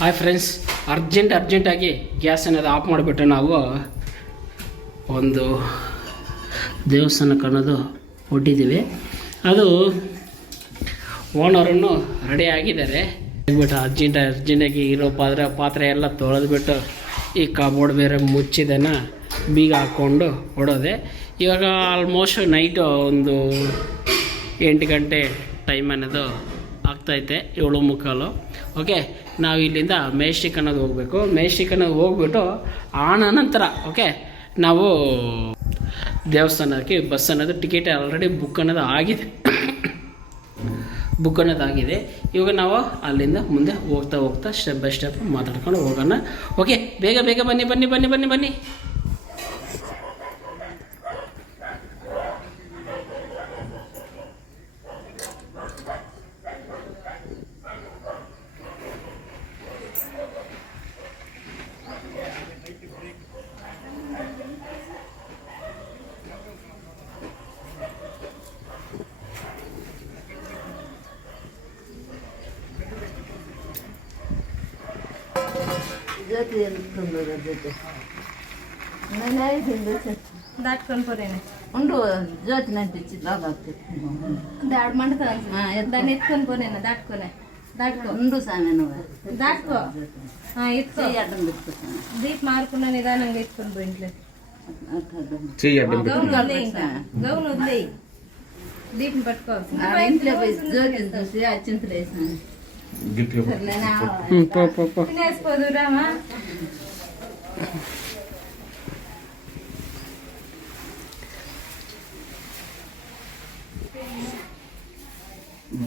Hi friends, ಅರ್ಜೆಂಟಾಗಿ gas ಅನ್ನೋದು of ಮಾಡಿಬಿಟ್ಟು ನಾವು ಒಂದು ದೇವಸ್ಥಾನಕ್ಕೆ ಅನ್ನೋದು ಹೊಟ್ಟಿದ್ದೀವಿ. ಅದು ಓನರನ್ನು ರೆಡಿ ಆಗಿದ್ದಾರೆ. ಬಿಟ್ಟು ಅರ್ಜೆಂಟಾಗಿ ಇರೋ ಪಾತ್ರೆ ಎಲ್ಲ ತೊಳೆದ್ಬಿಟ್ಟು ಈ ಕಬೋರ್ಡ್ ಬೇರೆ ಮುಚ್ಚಿದನ್ನು ಬೀಗ ಹಾಕ್ಕೊಂಡು ಹೊಡೋದೆ. ಇವಾಗ ಆಲ್ಮೋಸ್ಟ್ ನೈಟು ಒಂದು 8 ಗಂಟೆ ಟೈಮ್ ಅನ್ನೋದು ಆಗ್ತೈತೆ, 7:45. ಓಕೆ, ನಾವು ಇಲ್ಲಿಂದ ಮೇಸ್ಟಿಕ್ ಅನ್ನೋದು ಹೋಗಬೇಕು. ಮೇಸ್ಟಿಕ್ ಅನ್ನೋದು ಹೋಗ್ಬಿಟ್ಟು ನಂತರ ಓಕೆ ನಾವು ದೇವಸ್ಥಾನಕ್ಕೆ ಬಸ್ ಅನ್ನೋದು ಟಿಕೆಟ್ ಆಲ್ರೆಡಿ ಬುಕ್ ಅನ್ನೋದು ಆಗಿದೆ. ಇವಾಗ ನಾವು ಅಲ್ಲಿಂದ ಮುಂದೆ ಹೋಗ್ತಾ ಸ್ಟೆಪ್ ಬೈ ಸ್ಟೆಪ್ ಮಾತಾಡ್ಕೊಂಡು ಹೋಗೋಣ. ಓಕೆ, ಬೇಗ ಬನ್ನಿ. దాటుకొని పోరేనే ఉండు. జ్యోతి నడిపించి దాన్ని ఎత్తుకొని పోనేనా దాటుకో ఉండు సామె నువ్వు దాటుకో ఎత్తుకో అడ్డం పెట్టుకుంటాను. దీప్ మారుకున్న నిదానంగా ఎత్తుకొని పో. ఇంట్లో గౌను వదిలేయి, దీపం పట్టుకోవాలి. ఇంట్లో పోయి జ్యోతిని చూసి ఆ చింతలు వేసాను. తినేసిపోదు రామా.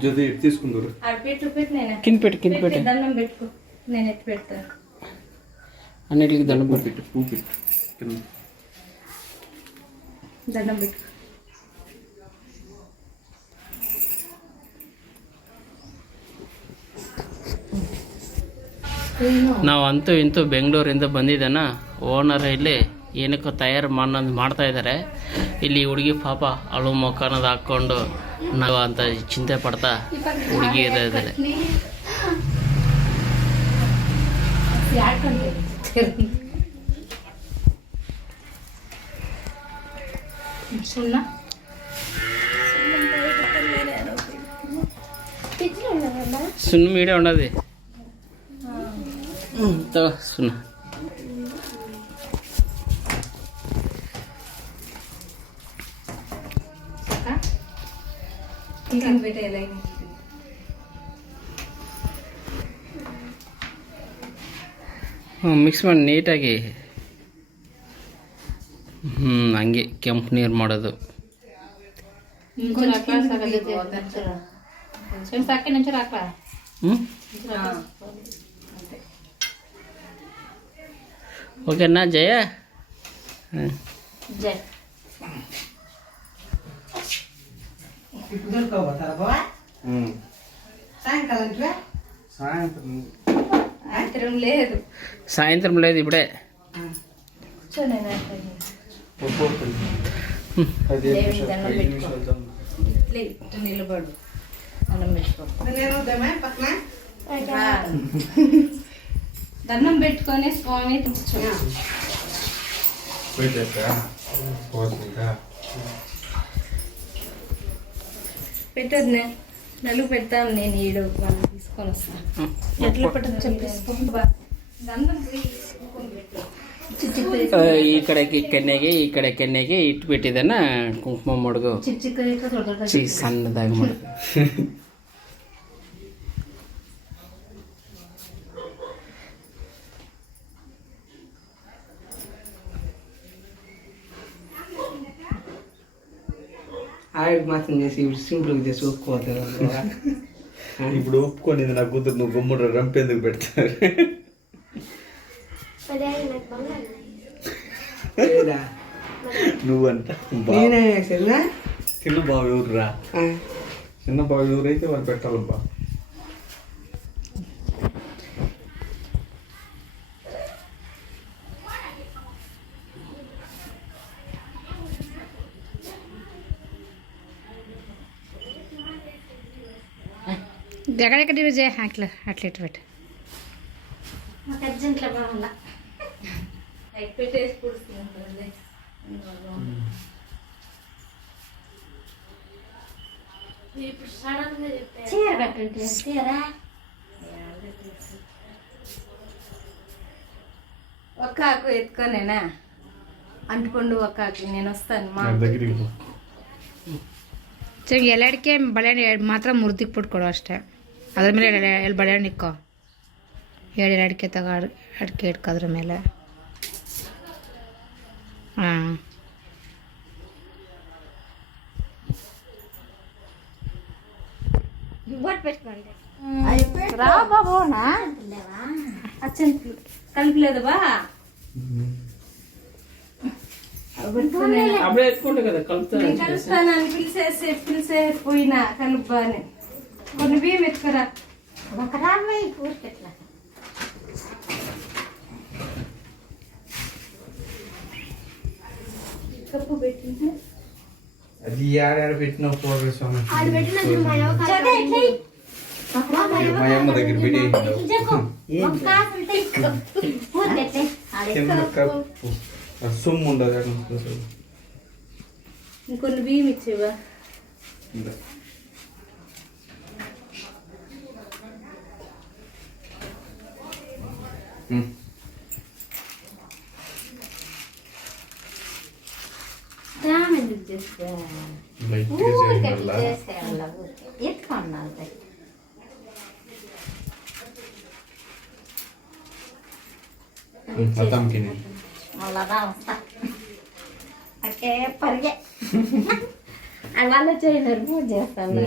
జ్యోతి తీసుకుందరు పెట్టు నేను కింద పెట్టు దండం పెట్టుకో. నేను ఎత్తి పెడతాను. అన్నిటికి దండం పెట్టు, పువ్వు పెట్టు, దండం పెట్టు. ನಾವು ಅಂತೂ ಇಂತೂ ಬೆಂಗಳೂರಿಂದ ಬಂದಿದ್ದಾನ. ಓನರ್ ಇಲ್ಲಿ ಏನಕ್ಕೋ ತಯಾರು ಮಾಡ್ತಾ ಇದ್ದಾರೆ. ಇಲ್ಲಿ ಹುಡುಗಿ ಪಾಪ ಅಳು ಮುಖ ಅನ್ನೋದು ಹಾಕ್ಕೊಂಡು ನಾವು ಅಂತ ಚಿಂತೆ ಪಡ್ತಾ ಹುಡುಗಿ ಇದ್ದಾರೆ. సున్న మీడే ఉండదు సున్న. ಮಿಕ್ಸ್ ಮಾಡಿ ನೀಟಾಗಿ ಹಂಗೆ ಕೆಂಪು ನೀರು ಮಾಡೋದು. ఓకేనా జయ? సాయంత్రం లేదు ఇప్పుడే. నిలబడు దండం పెట్టుకొని స్వామి పెట్టదు. నలుగు పెడతాను నేను. ఈడు వాళ్ళు తీసుకొని వస్తాను. ఎట్లా పెట్టదు చెప్పేసుకో. ಈ ಕಡೆ ಕೆನ್ನೆಗೆ ಇಟ್ಟು ಬಿಟ್ಟಿದ್ದಾನ ಕುಂಕುಮ ಮಡುಗು ಸಣ್ಣದಾಗಿ ಮಾಡಿ. ఆవిడ మాత్రం చేసి ఇప్పుడు సింపుల్గా చేసి ఒప్పుకోవద్దు. ఇప్పుడు ఒప్పుకోండి నా కూతురు, నువ్వు గుమ్మడు రంపెందుకు పెడతారు? నువ్వంట చిన్న బాబు ఎవరురా? చిన్న బాబు ఎవరైతే వాళ్ళు పెట్టాలబ్బా. ఎక్కడెక్కడ అట్లా ఇటు పెట్టు. మాకు అర్జెంట్లో బాగుండ అవి పెట్టేసి పుడుస్తుంది చీర కట్టండి చీర ఒక్క ఆకు ఎత్తుకోనేనా ಅಂಟ್ಕೊಂಡು ಒಕ್ಕಾಕಿ నేను వస్తాను మా ಚೆನ್ನಾಗಿ ಎಲ್ಲ ಅಡಿಕೆ ಬಳೆಹಣ್ಣು ಮಾತ್ರ ಮುರಿದಿಕ್ಕೆ ಬಿಟ್ಕೊಡು ಅಷ್ಟೇ ಅದ್ರ ಮೇಲೆ ಎಲ್ಲಿ ಬಳೆಹಣ್ಣು ಇಕ್ಕೋ ಎರಡು ಅಡಿಕೆ ತಗೋ ಅಡಿಕೆ ಇಟ್ಕೊ ಅದ್ರ ಮೇಲೆ ಹಾಂ రా బాబోనా అచ్చం కలిపలేదు బా అప్పుడే ఎత్తుకుంటా కదా కలుపుతాను కలుస్తానని పిలిచే పోయినా కలుపు అని కొన్ని బియ్యం ఎత్తుకురా ఒక రాబోయి ఊరికెట్లా కప్పు పెట్టింది అది ఆడ పెట్టిన పోరు స్వామి మా అమ్మ దగ్గర పెట్టేసిండు సొమ్ము ఉండదు ఇంకొన్ని బియ్యం ఇచ్చేవా ఎందుకు చేస్తా ఎత్తుకున్నాను మళ్ళా వస్తా అకే పరిగే అది వాళ్ళ చేయలేరు పూజ చేస్తాను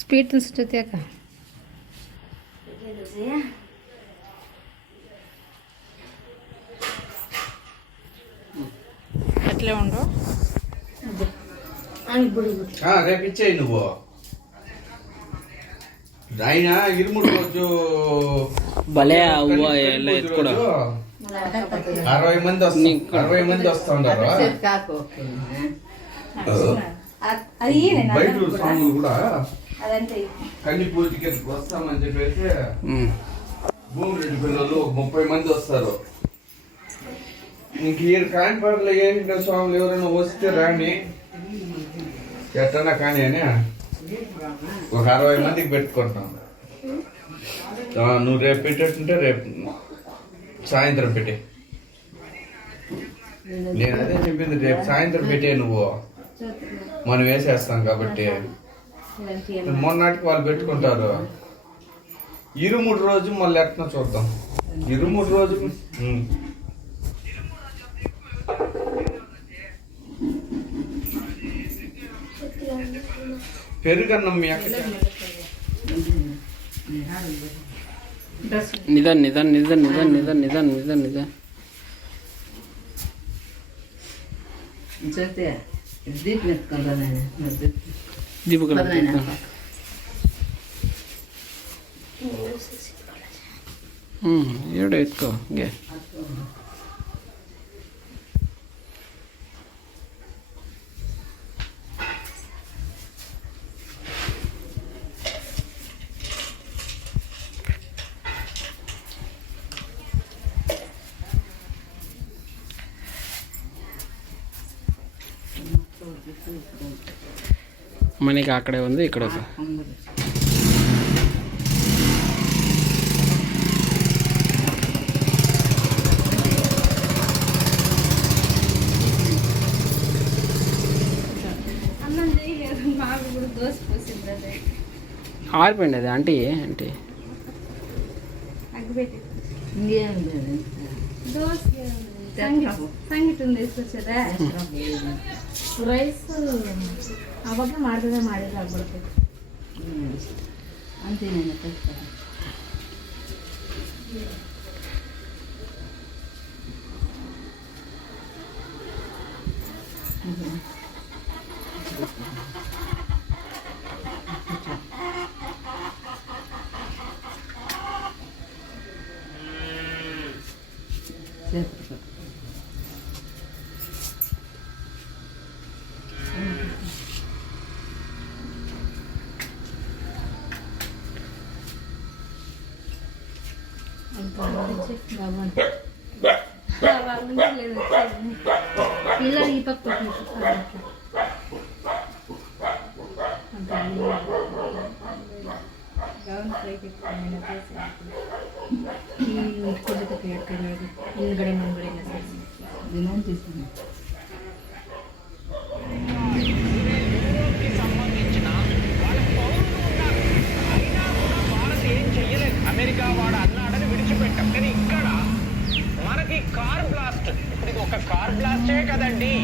ಸ್ವೀಟ್ ಅನ್ಸುತ್ತೆ ಅಕ್ಕ అట్లే ఉండు రేపు ఇచ్చేయి నువ్వు ఆయన ఇరుముడు రోజు భలే అవ్వ ಎಲ್ಲ ఎత్తుకోడా 60 మంది వస్తా ఉన్నారు బయట స్వాములు కూడా కన్ని పూజకి వస్తామని చెప్పేసి భూమిరెడ్డి పిల్లలు 30 మంది వస్తారు. ఇంక ఈ కాణిపాటలో ఏంటి స్వాములు ఎవరైనా వస్తే రాని ఎట్టన్నా కానీ అని ఒక 60 మందికి పెట్టుకుంటాం. నువ్వు రేపు పెట్టేస్తుంటే రేపు సాయంత్రం పెట్టే. నేను అదే చెప్పింది, రేపు సాయంత్రం పెట్టే నువ్వు, మనం వేసేస్తాం కాబట్టి. మొన్నటికి వాళ్ళు పెట్టుకుంటారు. 23 రోజు మళ్ళీ ఎట్లా చూద్దాం. 23 రోజు పెరుగన్నం మీ అక్క నిదాన్ నిదాన్ నిదాన్ నిదాన్ నిదాన్ నిదాన్ నిదాన్ నిదాన్ దీపకల ఏడు ఎత్తుకో ఇంకే మనకి అక్కడే ఉంది, ఇక్కడ ఒక ఆరిపోయింది అది ఆంటీ ఆంటీ ಸಂಗೀತ తీసుకొచ్చారా ರೈಸ್ ಅವಾಗ ಮಾಡಿದ್ರೆ ಆಗ್ಬಿಡ್ತದೆ. అంతే నేను తెస్తాను. పిల్లలు ఈ పక్క అమెరికా వాడు అన్నాడని విడిచిపెట్టాం. కానీ ఇక్కడ మనకి కార్ బ్లాస్ట్, ఇప్పుడు ఇది ఒక కార్ బ్లాస్టే కదండి.